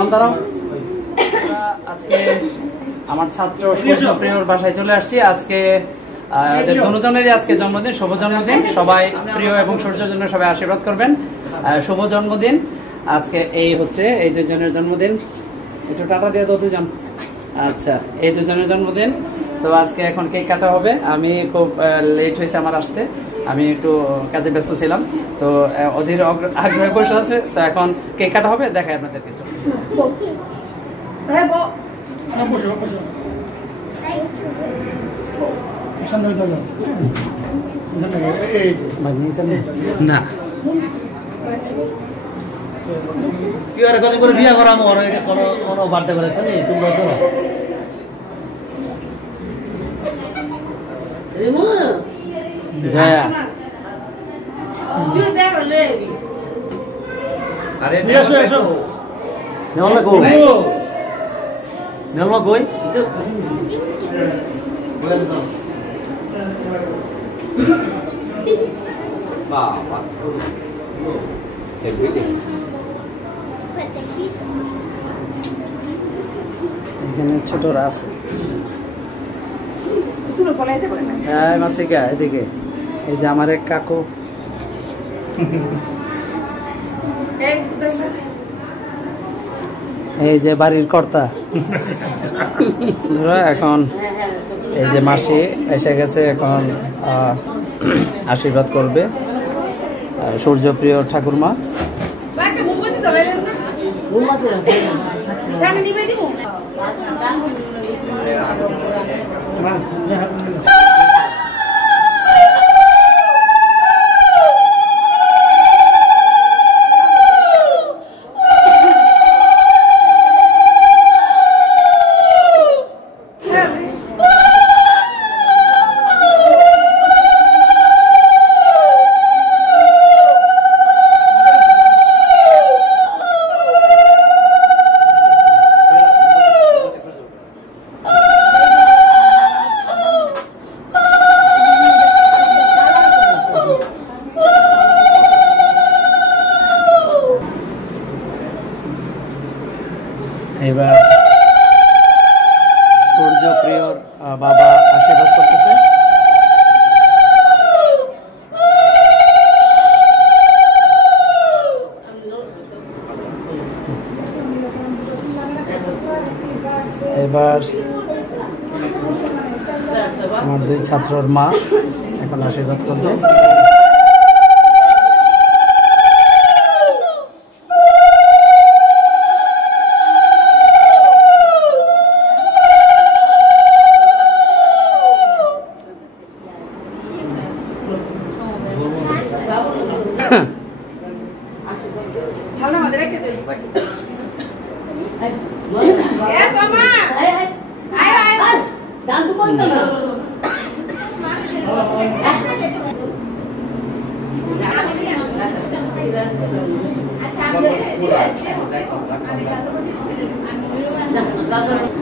Roman দাঁড়াও। আজকে আমার ছাত্র সূর্যপ্রিয়র বাসায় চলে আসছি। আজকে দুজনেরই আজকে জন্মদিন, শুভ জন্মদিন। সবাই প্রিয় এবং সূর্যের জন্য সবাই আশীর্বাদ করবেন। শুভ জন্মদিন। আজকে এই হচ্ছে এই দুজনের জন্মদিন। একটু টাটা দিয়ে দাও দুজন। আচ্ছা, এই দুজনের জন্মদিন। তো আজকে এখন কেক কাটা হবে। আমি খুব লেট হয়েছে আমার আসতে, আমি একটু কাজে ব্যস্ত ছিলাম। তো অধীর আগ্রহে বসে আছে। তো এখন কেক কাটা হবে, দেখাই আপনাদেরকে। চলো না কি আর কত করে বিয়া করা আমার কোনো বার্থডে করেছে নি তোমরা তো জয়া আরে নেওয়ালা কই নেওয়ালা কই বাবা এখানে ছোটরা আছে। হ্যাঁ মাছিকা এদিকে। এই যে আমার এক কাকু, এই যে বাড়ির কর্তা। এখন এই যে মাসি এসে গেছে, এখন আশীর্বাদ করবে সূর্যপ্রিয় ঠাকুরমা। এবার সূর্যপ্রিয়র বাবা আশীর্বাদ করতেছে। এবার আমার দুই ছাত্রর মা এখন আশীর্বাদ করবে।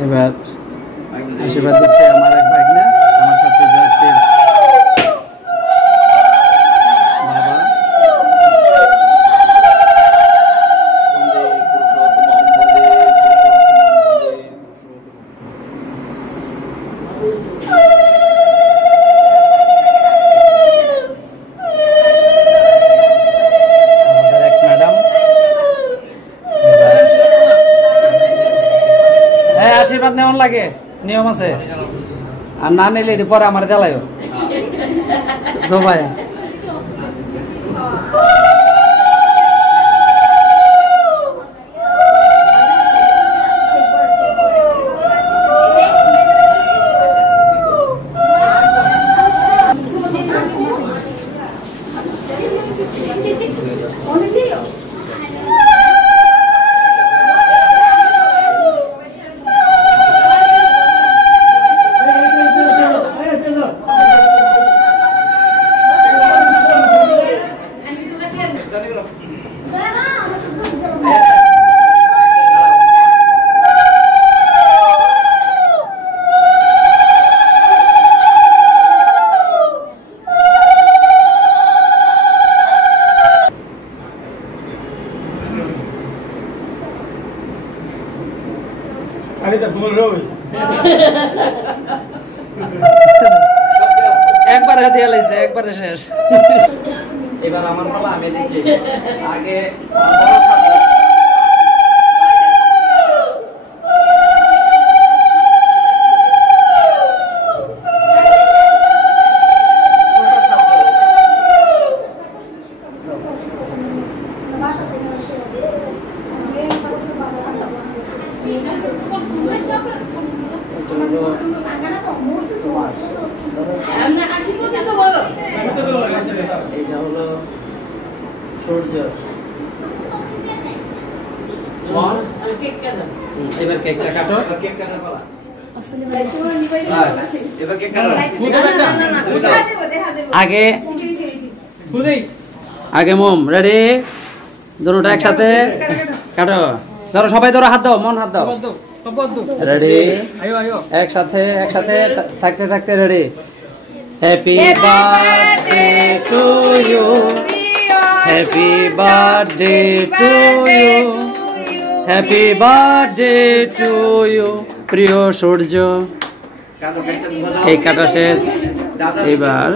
এবার আশীর্বাদ দিচ্ছে আমার এক ভাগ্না, আমার ছাত্রী জয়শ্রীর বাবা। আমাদের এক ম্যাডাম। আশীর্বাদ নেওয়ার লাগে, নিয়ম আছে, আর না নিলে এটি পরে আমার দেলায়ও জমায়া। একবারে দিয়ে লাইছে, একবারে শেষ। এবার আমার বাবা আমি দিচ্ছি আগে এটা হলো সূর্য। এবার কেকটা কাটো। আগে আগে মোম রেডি, দুটোটা একসাথে কাটো। ধরো সবাই ধরো, হাত দাও, মন হাত দাও। রেডি, একসাথে একসাথে থাকতে থাকতে ready. Happy birthday to you, happy birthday to you, happy birthday to you. প্রিয় সূর্য, কেক কাটা শেষ। এবার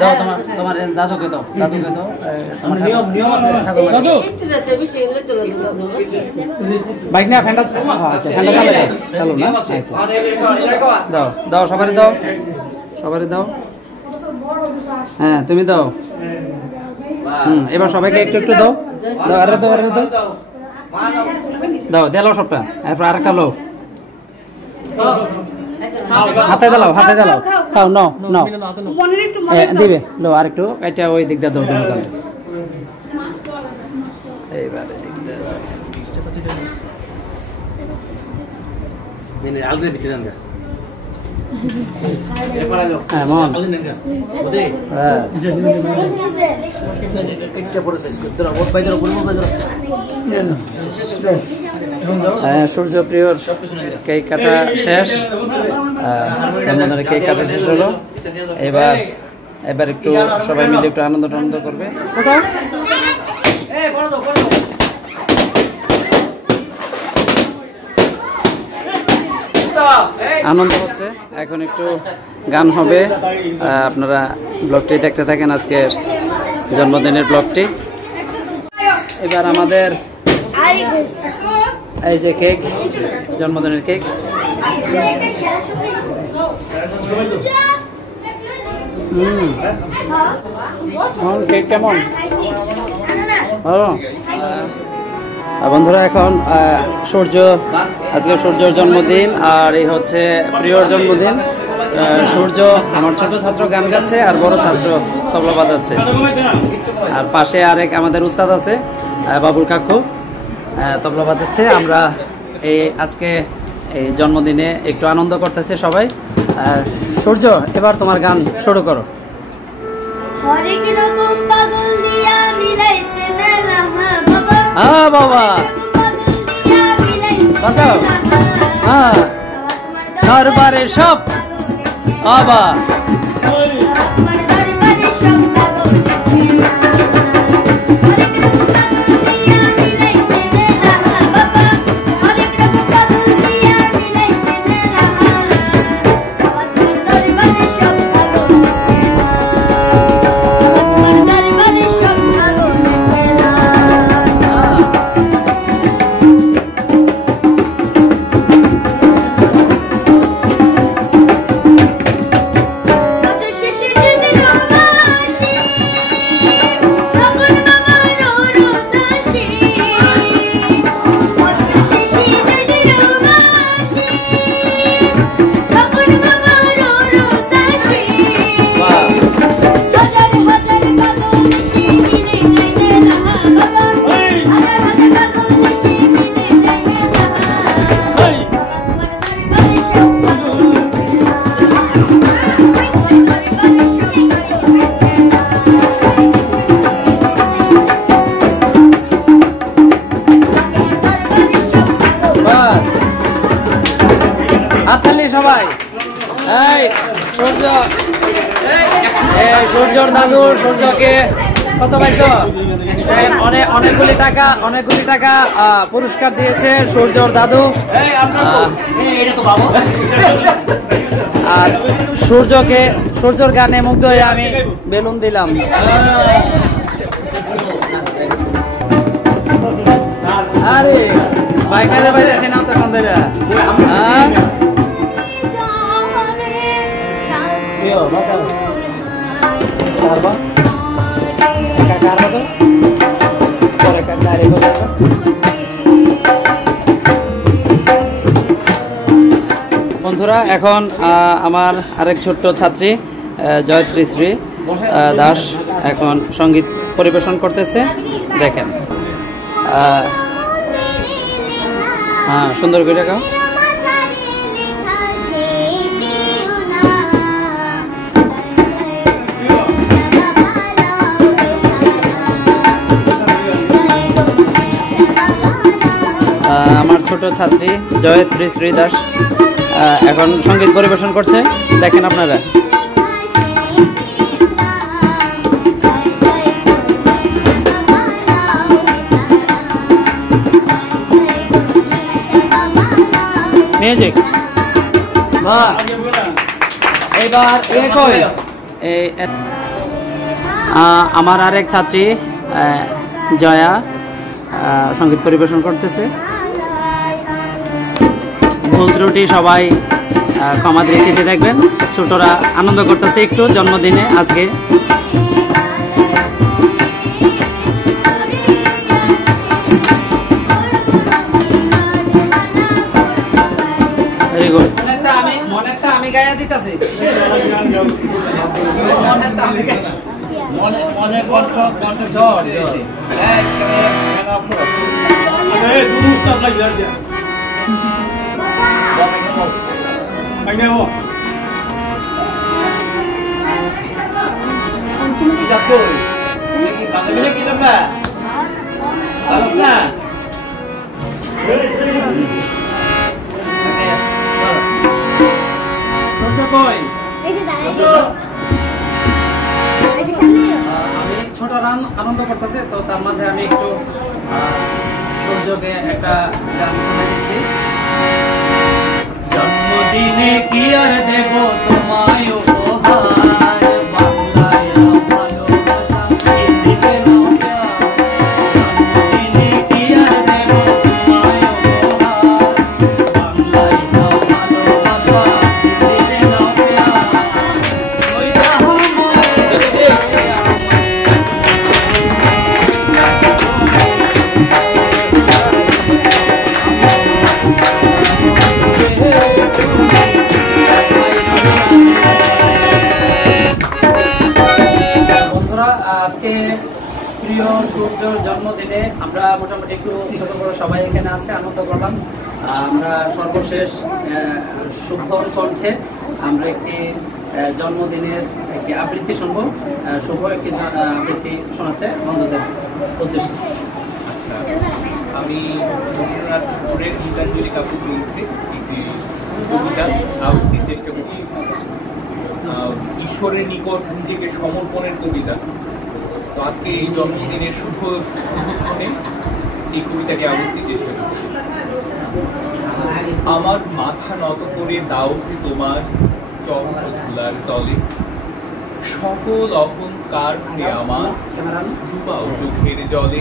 দাও তোমার দাদুকে দাও, দাদুকে দাও। বাইক না ফ্যানটা, আচ্ছা ফ্যানটা চালু না, দাও দাও সবারই দাও, সবারই দাও। হ্যাঁ তুমি দাও। এবার সবাইকে একটু একটু দাও, দাও আরে দাও, আরে দাও, দাও দিলো সবটা। এরপর আরেকটা লো, হাতে দিলাও, হাতে দিলাও, খাও নাও নাও, দিবে লো আরেকটু। এটা ওই দিক দিয়ে দাও তুমি, চলো এইবার দিক দিয়ে আলরে ভিতরে আনবে। হ্যাঁ মন সূর্য প্রিয়র কেক কাটা শেষ, কেক কাটা শেষ হলো। এবার এবার একটু সবাই মিলে একটু আনন্দ টানন্দ করবে। আনন্দ হচ্ছে, এখন একটু গান হবে। আপনারা ব্লগটি দেখতে থাকেন, আজকের জন্মদিনের ব্লগটি। এবার আমাদের এই যে কেক, জন্মদিনের কেক। কেক কেমন? বন্ধুরা এখন সূর্য, আজকে সূর্যর জন্মদিন, আর এই হচ্ছে প্রিয়র জন্মদিন। সূর্য আমার ছোট ছাত্র গান গাচ্ছে, আর বড় ছাত্র তবলা বাজাচ্ছে। আর পাশে আরেক আমাদের উস্তাদ আছে, বাবুল কাকু, তবলা বাজাচ্ছে। আমরা এই আজকে এই জন্মদিনে একটু আনন্দ করতেছে সবাই। সূর্য, এবার তোমার গান শুরু করো। হ্যাঁ বাবা বাজাও, হ্যাঁ দরবারে সব বাবা। সবাই এই সূর্য, এই সূর্যর দাদু, সূর্যকে কত পাইছো? অনেকগুলি টাকা পুরস্কার দিয়েছে সূর্যর দাদু। আর সূর্যর গানে মুগ্ধ হয়ে আমি বেলুন দিলাম। আরে বাইকারে বাইরেছে না তো কন্দেরা বন্ধুরা, এখন আমার আরেক ছোট্ট ছাত্রী জয়ত্রী শ্রী দাস এখন সঙ্গীত পরিবেশন করতেছে। দেখেন, হ্যাঁ, সুন্দর করে গাও। আমার ছোট ছাত্রী জয়ত্রী শ্রী দাস এখন সঙ্গীত পরিবেশন করছে, দেখেন আপনারা। মিউজিক এবার আমার আরেক ছাত্রী জয়া সঙ্গীত পরিবেশন করতেছে। ভুল ত্রুটি সবাই ক্ষমা দৃষ্টিতে দেখবেন। ছোটরা আনন্দ করতেছে একটু জন্মদিনে আজকে। Very good. মনেরটা আমি গায়া দিতেছি। মনে কণ্ঠ ঝড় দিয়েছে। আমি ছোট আনন্দ করতেছে, তো তার মাঝে আমি একটু সূর্যকে একটা গান শুনে দিচ্ছি। জন্মদিনে কি আর দেব তোমায় উপহার, বাংলায় ভালোবাসা দিতে নাও প্যার। জন্মদিনে কি আর দেব তোমায় উপহার, বাংলায় ভালোবাসা দিতে নাও প্যার। ওই আজকে প্রিয় সূর্যর জন্মদিনে আমরা মোটামুটি একটু ছোট বড় সবাই এখানে আছে, আনন্দ করলাম। আমরা সর্বশেষ শুভর কণ্ঠে আমরা একটি জন্মদিনের একটি আবৃত্তি শুনবো। শুভ একটি আবৃত্তি শোনাচ্ছে বন্ধুদের উদ্দেশ্যে। আচ্ছা, আমি রবীন্দ্রনাথ ঠাকুরের গীতাঞ্জলি কাব্য গ্রন্থে একটি কবিতা আবৃত্তির চেষ্টা করছি। ঈশ্বরের নিকট নিজেকে সমর্পণের কবিতা। তো আজকে এই জন্মদিনের শুভ শুভক্ষণে এই কবিতাকে আবৃত্তির চেষ্টা করছি। আমার মাথা নত করে দাও তোমার চরণ ধুলার তলে, সকল অহংকার আমার ডুবাও চোখের জলে।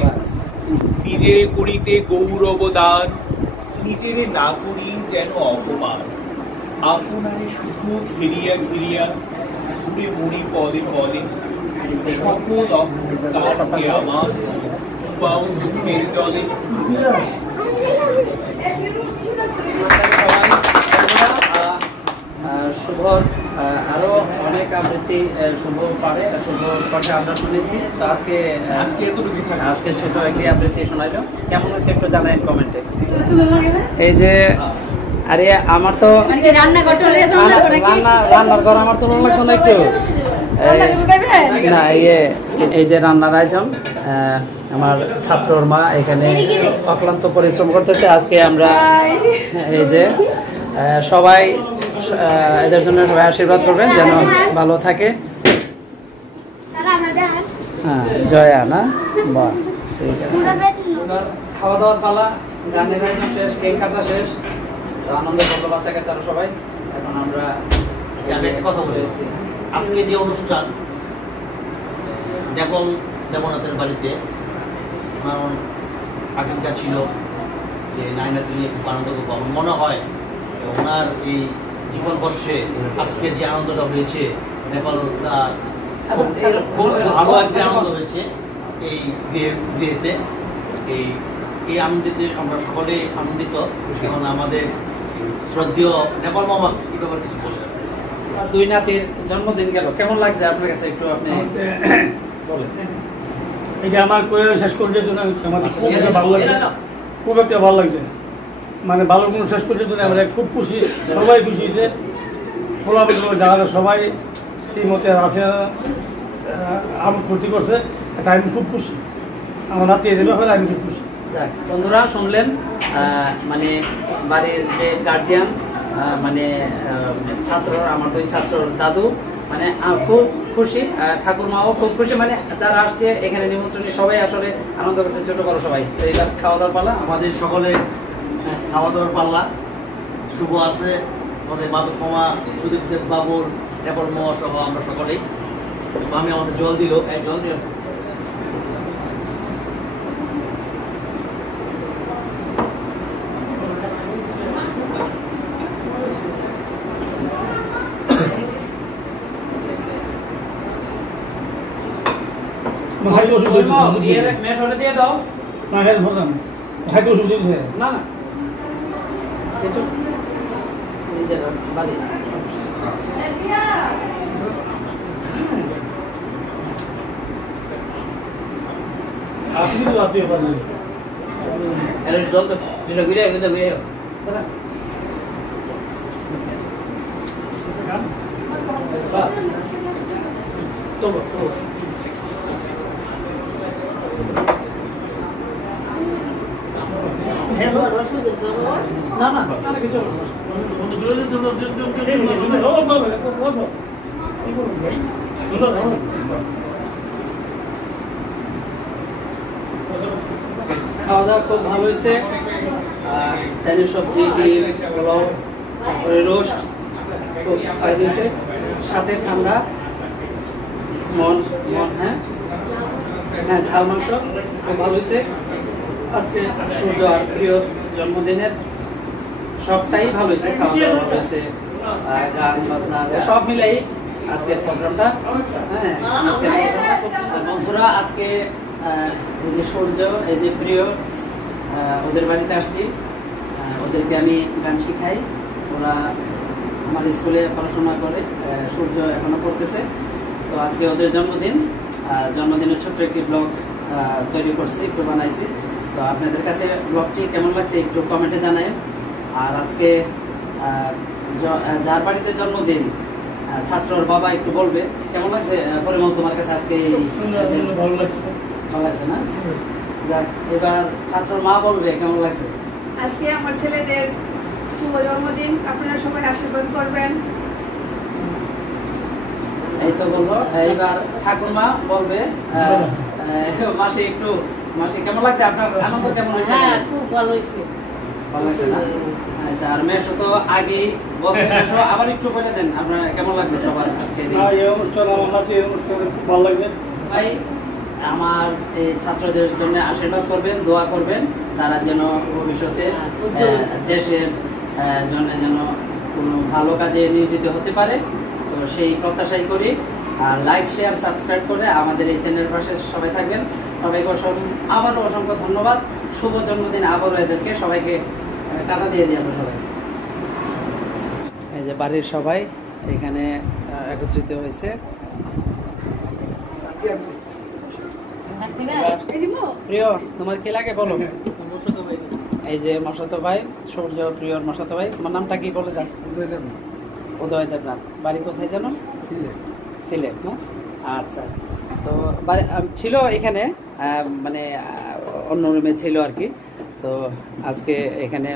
নিজের করিতে গৌরব দান, নিজের না করি যেন অপমান। আপনারে শুধু ঘিরিয়া ঘিরিয়া ঘুরে মরি পদে পদে, সকল অহংকার আমার ডুবাও চোখের জলে। শুভর আরো অনেক আবৃত্তি শুভ পারে, শুভ কণ্ঠে আমরা শুনেছি। তো আজকে ছোট একটি আবৃত্তি শোনাইলো, কেমন হয়েছে একটু জানাই কমেন্টে। এই যে আরে আমার তো রান্নার ঘর আমার তো লাগতো না একটু না। এই যে রান্নার আয়োজন, আমার ছাত্রর মা এখানে অক্লান্ত পরিশ্রম করতেছে। আজকে আমরা এই যে সবাই এদের জন্য সবাই আশীর্বাদ করবেন যেন ভালো থাকে। হ্যাঁ, জয়া না, বাহ। ঠিক আছে, এবার খাওয়া দাওয়ার পালা, গানের আয়োজন শেষ, কেক কাটা শেষ, তো আনন্দ করলো বাচ্চা কাচ্চারা সবাই। এখন আমরা আমি একটা কথা বলি, আজকে যে অনুষ্ঠান দেবনাথের বাড়িতে আমার আকাঙ্ক্ষা ছিল যে নাইনাকে নিয়ে খুব আনন্দ করবো। আমার মনে হয় ওনার এই জীবনবর্ষে আজকে যে আনন্দটা হয়েছে নেপালটা খুব ভালো একটা আনন্দ হয়েছে এই বিয়েতে। এই আনন্দিতে আমরা সকলে আনন্দিত। এখন আমাদের শ্রদ্ধেয় নেপাল মামা এই ব্যাপারে কিছু বলবেন। দুই নাতির জন্মদিন গেল, কেমন লাগছে আপনার কাছে একটু আপনি বলেন। এটা আমার শেষ পর্যন্ত আমার খুব একটা ভালো লাগছে, খুব একটা ভালো লাগছে। মানে ভালো কোনো শেষ পর্যন্ত আমরা খুব খুশি, সবাই খুশি হয়েছে। ফলাফল যারা সবাই সেই মতে আছে আমার ক্ষতি করছে, এটা আমি খুব খুশি। আমার নাতি এদের ব্যাপারে আমি খুব খুশি। বন্ধুরা শুনলেন, মানে বাড়ির যে গার্জিয়ান, মানে ছাত্র, আমার দুই ছাত্রর দাদু মানে খুব খুশি, ঠাকুরমাও খুব খুশি, মানে যারা আসছে এখানে নিমন্ত্রণী সবাই আসলে আনন্দ করছে, ছোট বড় সবাই। তো এবার খাওয়া দাওয়ার পালা, আমাদের সকলে খাওয়া দাওয়ার পাল্লা। শুভ আছে আমাদের মাধব মামা, সুদীপ দেব বাবুর, নেপাল মামা সহ আমরা সকলেই। আমি আমাদের জল দিল, জল দিও। দিয়ে দাও না হ্যাঁ বললাম খাইতে ওষুধ দিয়েছে না না কিছু নিজের বাড়ি আপনি তো আপনি পারলেন না না না কিছু খাওয়া দাওয়া খুব ভালো হয়েছে। চাইনিজ সবজি, ডিম, পোলাও, রোস্ট খুব খাই দিয়েছে, সাথে ঠান্ডা মন হ্যাঁ হ্যাঁ ঝাল মাংস খুব ভালো হয়েছে। আজকে সূর্য আর প্রিয় জন্মদিনের সবটাই ভালো হয়েছে, খাওয়া দাওয়া ভালো হয়েছে, গান বাজনা সব মিলাই আজকের প্রোগ্রামটা। হ্যাঁ আজকের প্রোগ্রামটা খুব সুন্দর। বন্ধুরা আজকে এই যে সূর্য, এই যে প্রিয়, ওদের বাড়িতে আসছি, ওদেরকে আমি গান শিখাই। ওরা আমার স্কুলে পড়াশোনা করে, সূর্য এখনো পড়তেছে। তো আজকে ওদের জন্মদিন, জন্মদিনের ছোট্ট একটি ব্লগ তৈরি করছি, একটু বানাইছি। তো আপনাদের কাছে ব্লগটি কেমন লাগছে একটু কমেন্টে জানাবেন। আর আজকে যার বাড়িতে জন্মদিন ছাত্রর বাবা একটু বলবে কেমন লাগছে। পরিমল তোমার কাছে আজকে ভালো লাগছে, ভালো লাগছে না? যাক, এবার ছাত্রর মা বলবে কেমন লাগছে। আজকে আমার ছেলেদের শুভ জন্মদিন, আপনারা সবাই আশীর্বাদ করবেন। এই তো বললো, এইবার ঠাকুরমা বলবে। মাসি একটু, মাসি কেমন লাগছে, আপনার আনন্দ কেমন হয়েছে? খুব ভালো হয়েছে, ভালো লাগছে না? আচ্ছা, আর মেশো তো আগেই বলছে, মেশো আবার একটু বলে দেন আপনার কেমন লাগবে সবার আজকে। এই অনুষ্ঠান আমার নাতি এই অনুষ্ঠানে খুব ভালো লাগছে। ভাই আমার এই ছাত্রদের জন্য আশীর্বাদ করবেন, দোয়া করবেন, তারা যেন ভবিষ্যতে দেশের জন্য যেন কোনো ভালো কাজে নিয়োজিত হতে পারে। তো সেই প্রত্যাশাই করি। আর লাইক, শেয়ার, সাবস্ক্রাইব করে আমাদের এই চ্যানেলের পাশে সবাই থাকবেন। সবাইকে আবারও অসংখ্য ধন্যবাদ। শুভ জন্মদিন আবারও এদেরকে সবাইকে টাকা দিয়ে দিই আমরা সবাই। এই যে বাড়ির সবাই এখানে একত্রিত হয়েছে। প্রিয় তোমার কি লাগে বলো। এই যে মাসাতো ভাই, সূর্য প্রিয়র মাসাতো ভাই, তোমার নামটা কি বলে যান? উদয় দেবনাথ। বাড়ি কোথায় জানো? সিলেট না? আচ্ছা, তো ছিল এখানে, মানে অন্য রুমে ছিল আর কি। তো আজকে এখানে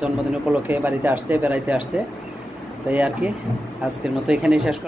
জন্মদিন উপলক্ষে বাড়িতে আসছে, বেড়াইতে আসছে। তাই আর কি আজকের মতো এখানেই শেষ।